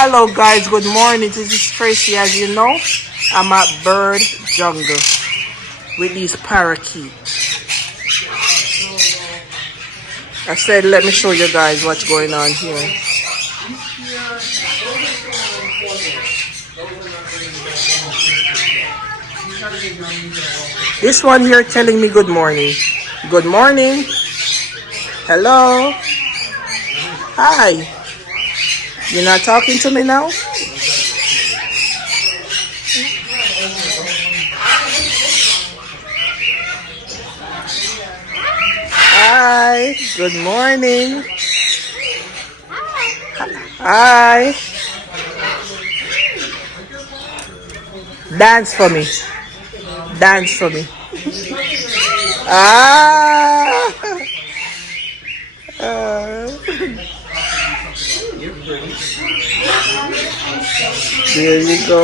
Hello guys, good morning. This is Tracy. As you know, I'm at Bird Jungle with these parakeets. I said let me show you guys what's going on here. This one here telling me good morning. Good morning. Hello. Hi. You're not talking to me now? Hi. Good morning. Hi. Dance for me. Dance for me. Ah. There you go.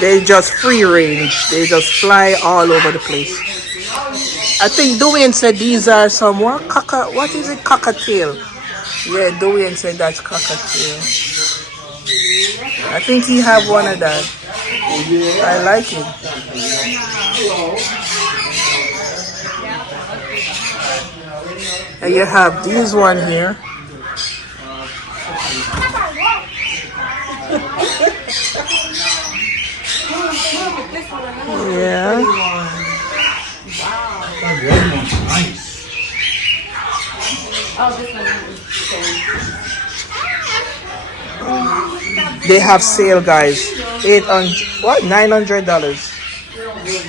They just free range. They just fly all over the place. I think Dwayne said these are some what is it? Cockatiel. Yeah, Dwayne said that's cockatiel. I think he have one of that. I like it. And you have these one here. Yeah. They have sale, guys. $800, what? $900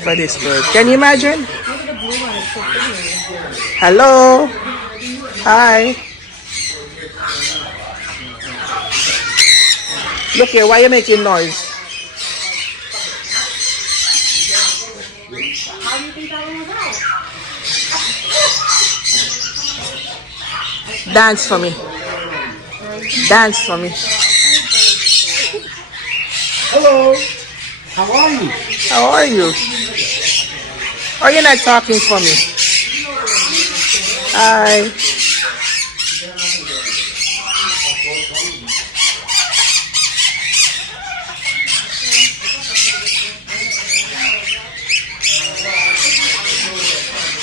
for this bird. Can you imagine? Hello. Hi. Look here. Why are you making noise? Dance for me. Dance for me. Hello. How are you? How are you? Are you not talking for me? Hi.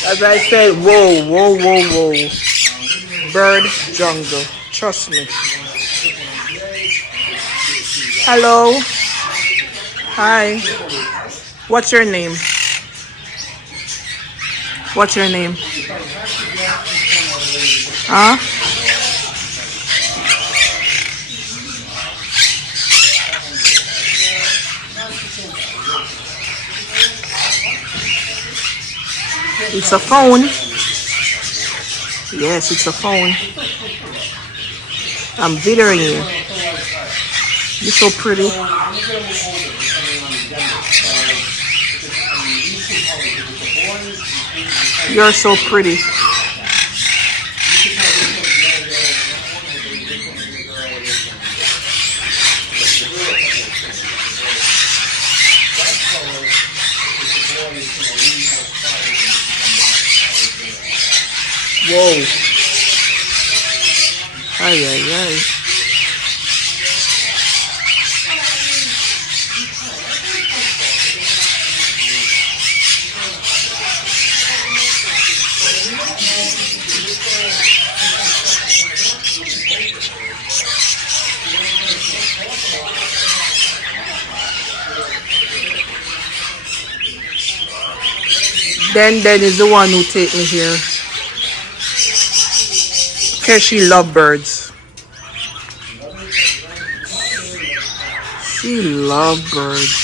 As I said, whoa, whoa, whoa, whoa. Bird Jungle. Trust me. Hello. Hi. What's your name? What's your name? Huh? It's a phone. Yes, it's a phone. I'm videoing you. You're so pretty. You're so pretty. Whoa. Ay, ay, ay. Then is the one who take me here. Because she loves birds. She loves birds.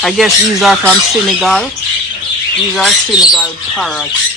I guess these are from Senegal. These are Senegal parrots.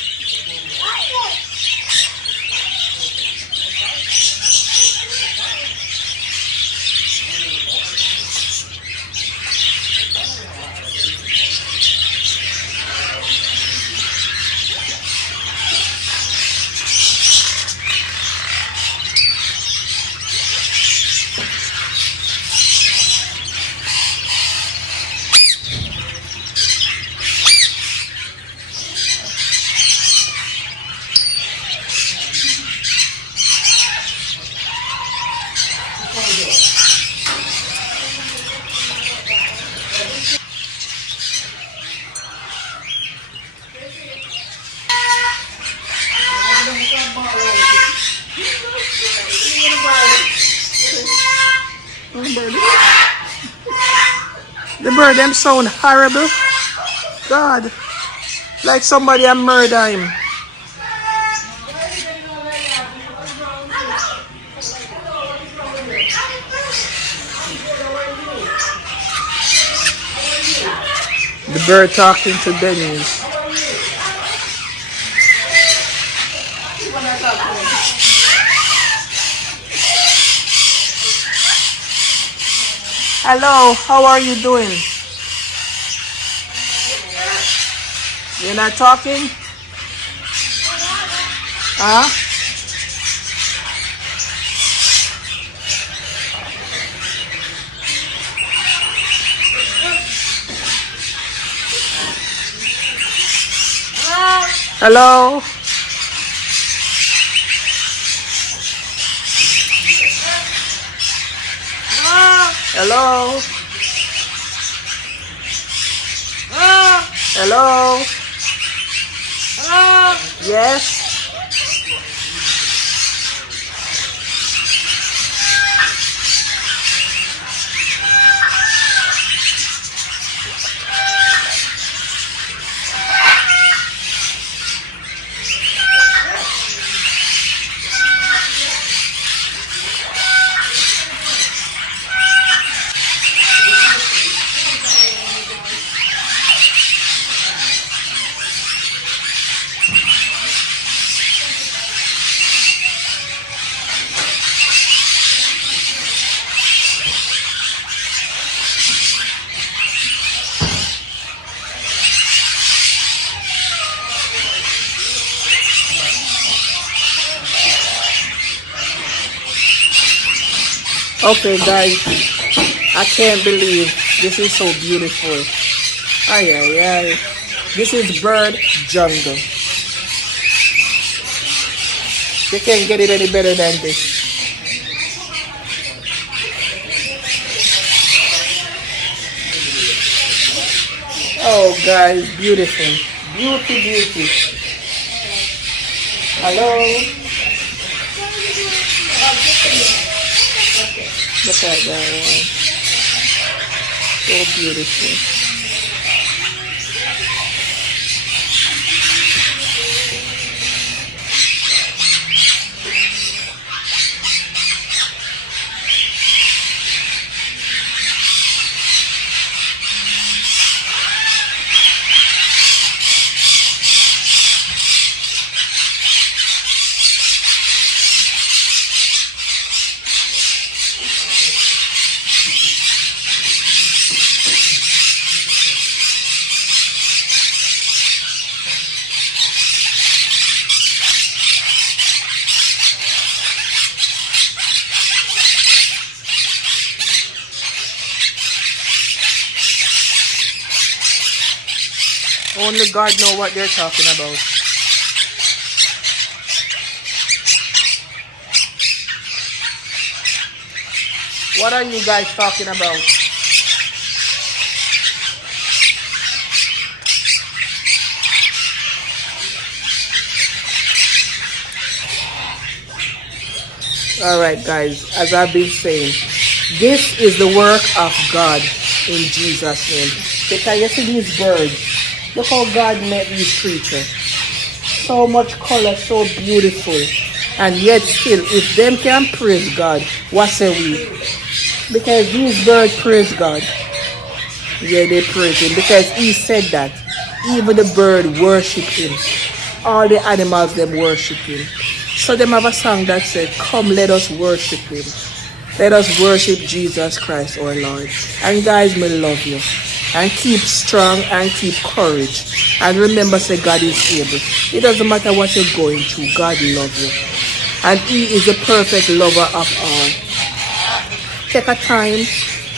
bird. The bird them sound horrible. God. Like somebody a murder him. The bird talking to Denise. Hello, how are you doing? You're not talking? Huh? Hello? Hello? Hello? Yes? Okay, guys, I can't believe this is so beautiful. Ay, ay, ay. This is Bird Jungle. You can't get it any better than this. Oh, guys, beautiful. Beauty, beauty. Hello? Look at that one. So beautiful. Only God knows what they're talking about. What are you guys talking about? Alright guys, as I've been saying, this is the work of God in Jesus' name. Because you see these birds, look how God made these creatures. So much color, so beautiful. And yet still, if them can praise God, what say we? Because these birds praise God. Yeah, they praise Him. Because He said that. Even the bird worship Him. All the animals, them worship Him. So them have a song that said, come let us worship Him. Let us worship Jesus Christ our Lord. And guys, me love you. And keep strong and keep courage. And remember, say God is able. It doesn't matter what you're going through. God loves you. And He is the perfect lover of all. Take a time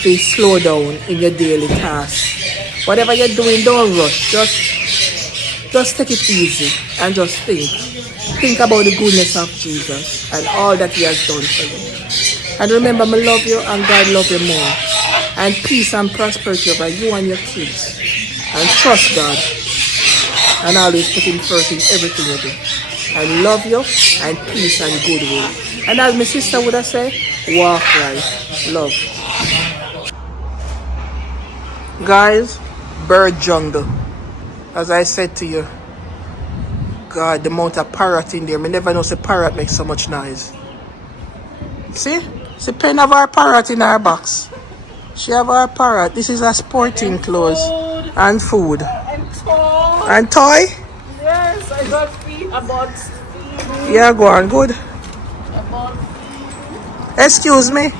to slow down in your daily tasks. Whatever you're doing, don't rush. Just take it easy and just think. Think about the goodness of Jesus and all that He has done for you. And remember, I love you and God love you more. And peace and prosperity over you and your kids. And trust God. And always put Him first in everything you do. I love you and peace and goodwill. And as my sister would have said, walk right. Love. Guys, bird jungle. As I said to you, God, the amount of parrot in there. Me never know the parrot makes so much noise. See? See Pen have our parrot in our box. She have our parrot. This is her sporting clothes. And food. And toy. And toy? Yes, I got feed about feed. Yeah, go on, good. About feed. Excuse me.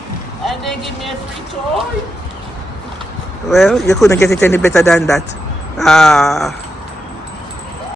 And they give me a free toy. Well, you couldn't get it any better than that. Ah.